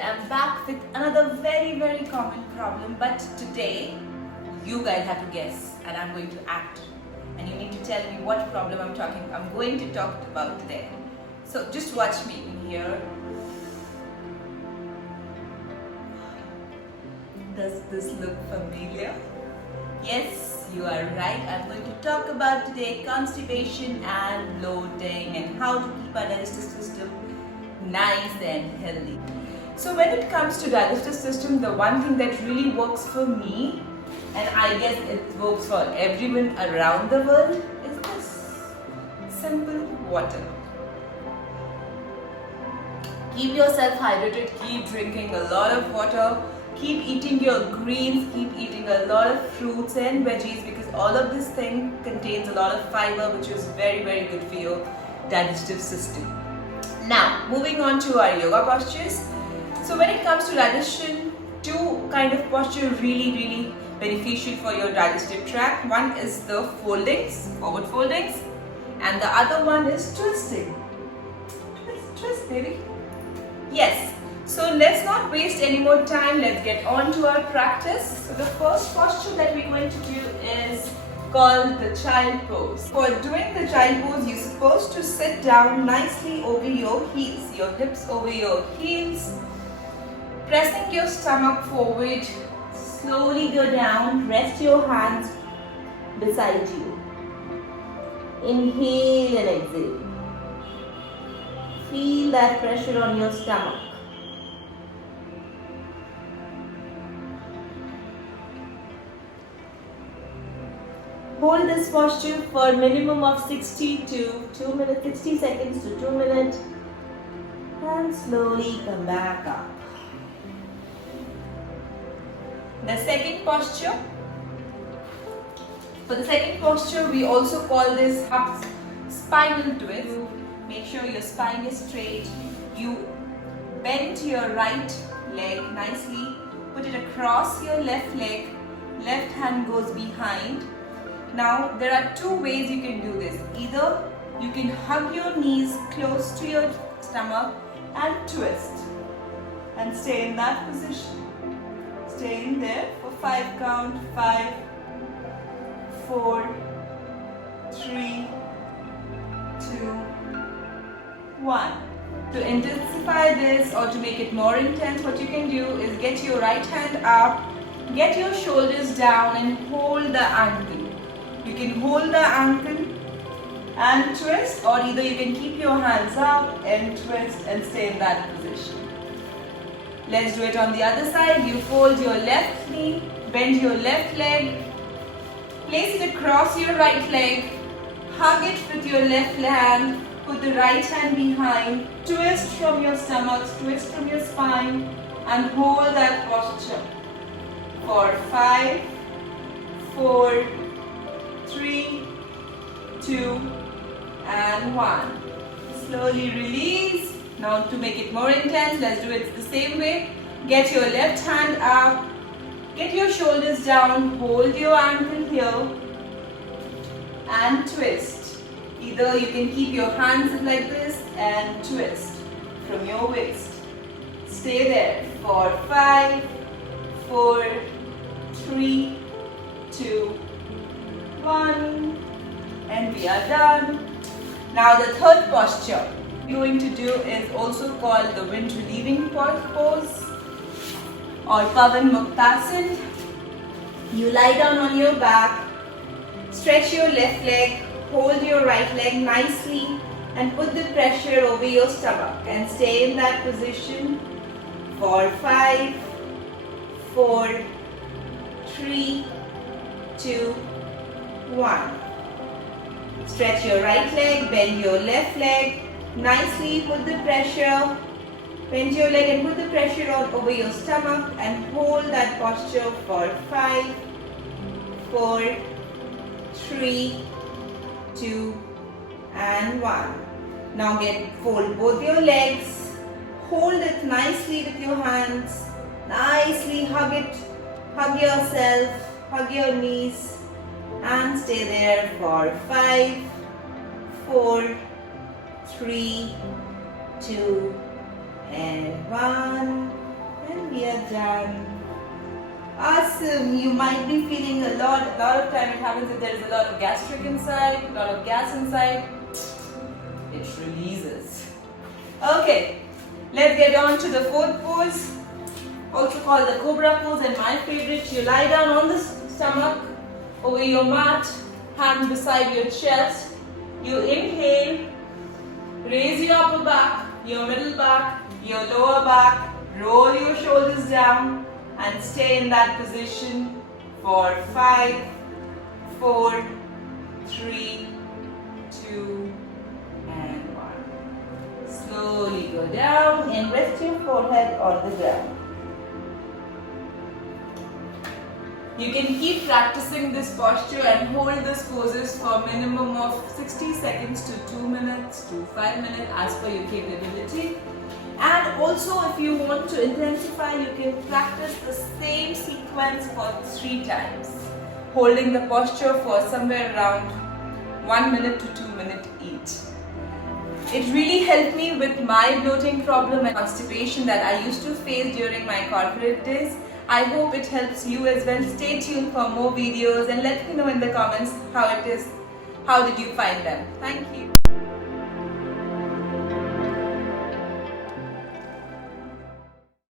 I'm back with another very common problem, but today you guys have to guess and I'm going to act and you need to tell me what problem I'm going to talk about today. So just watch me in here. Does this look familiar? Yes, you are right. I'm going to talk about today constipation and bloating and how to keep our digestive system nice and healthy. So when it comes to digestive system, the one thing that really works for me, and I guess it works for everyone around the world, is this simple water. Keep yourself hydrated, keep drinking a lot of water, keep eating your greens, keep eating a lot of fruits and veggies, because all of this thing contains a lot of fiber, which is very good for your digestive system. Now, moving on to our yoga postures. So when it comes to digestion, two kind of posture really beneficial for your digestive tract. One is the foldings, forward foldings, and the other one is twisting. Twist, baby. Yes. So let's not waste any more time. Let's get on to our practice. So the first posture that we're going to do is called the child pose. For doing the child pose, you're supposed to sit down nicely over your heels, your hips over your heels, pressing your stomach forward. Slowly go down, rest your hands beside you. Inhale and exhale. Feel that pressure on your stomach. Hold this posture for a minimum of 60 seconds to 2 minutes, and slowly come back up. The second posture. For the second posture, we also call this spinal twist. Make sure your spine is straight. You bend your right leg nicely, put it across your left leg, left hand goes behind. Now, there are two ways you can do this. Either you can hug your knees close to your stomach and twist and stay in that position. Stay in there for 5 count. 5, 4, 3, 2, 1. To intensify this or to make it more intense, what you can do is get your right hand up, get your shoulders down and hold the ankle. You can hold the ankle and twist, or either you can keep your hands up and twist and stay in that position. Let's do it on the other side. You fold your left knee, bend your left leg, place it across your right leg, hug it with your left hand, put the right hand behind, twist from your stomach, twist from your spine, and hold that posture for 5, 4, 3, 2, and 1. Slowly release. Now to make it more intense, let's do it the same way. Get your left hand up, get your shoulders down, hold your ankle here, and twist. Either you can keep your hands like this and twist from your waist. Stay there for 5, 4, 3, 2, 1, and we are done. Now the third posture we're going to do is also called the wind relieving pose or Pavan Muktasan. You lie down on your back, stretch your left leg, hold your right leg nicely and put the pressure over your stomach and stay in that position for 5, 4, 3, 2, 1. Stretch your right leg, bend your left leg, nicely put the pressure, bend your leg and put the pressure over your stomach and hold that posture for 5, 4, 3, 2, and 1. Now fold both your legs, hold it nicely with your hands, nicely hug it, hug yourself, hug your knees, and stay there for 5, 4, 3, 2, and 1. We are done. Awesome. You might be feeling a lot of time it happens if there is a lot of gastric inside, a lot of gas inside. It releases. Okay, let's get on to the fourth pose, also called the cobra pose, and my favorite. You lie down on the stomach over your mat, hand beside your chest. You inhale, raise your upper back, your middle back, your lower back, roll your shoulders down and stay in that position for 5, 4, 3, 2, and 1. Slowly go down and rest your forehead on the ground. You can keep practicing this posture and hold this poses for a minimum of 60 seconds to 2 minutes to 5 minutes as per your capability. And also, if you want to intensify, you can practice the same sequence for 3 times, holding the posture for somewhere around 1 minute to 2 minutes each. It really helped me with my bloating problem and constipation that I used to face during my corporate days. I hope it helps you as well. Stay tuned for more videos and let me know in the comments how it is. How did you find them? Thank you.